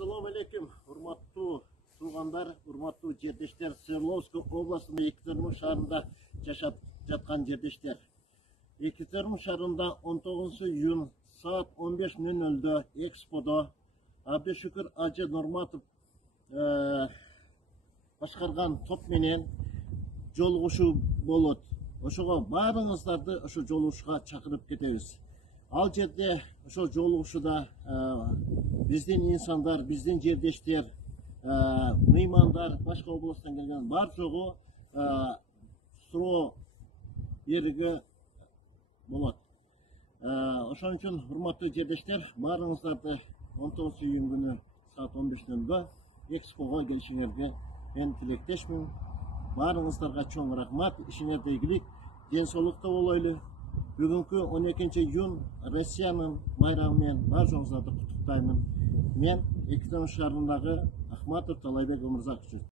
Assalamu алейкум, урматтуу туугандар, урматтуу жердештер, Свердловск областында Екатеринбург шаарында жашап жаткан жердештер. Екатеринбург шаарында 19 июнь саат 15:00 Эксподо Абдышүкүр Ажы Нурматов башкарган топ менен жолугушуу болот. Ошого баарыңыздарды ошо жолугушууга чакырып кетебиз. Ал жерде ошо жолугушууда биздин инсандар, биздин жердештер, мыймандар, башка областтан келген бар жогу суроо берүүгө болот. Ошон үчүн урматтуу жердештер, баарыңыздарды 19 июнь күнү саат 15:00 Экспого келишиңерге мен тилектешмин. Баарыңыздарга чоң рахмат, ишиңерде ийгилик, ден соолукта болойлу. Бүгүнкү 12 июнь Россиянын байрамы менен бар жоңуңуздарды куттуктаймын. Мен Екатеринбург шаарындагы Ахматов Талайбек Өмүрзакович.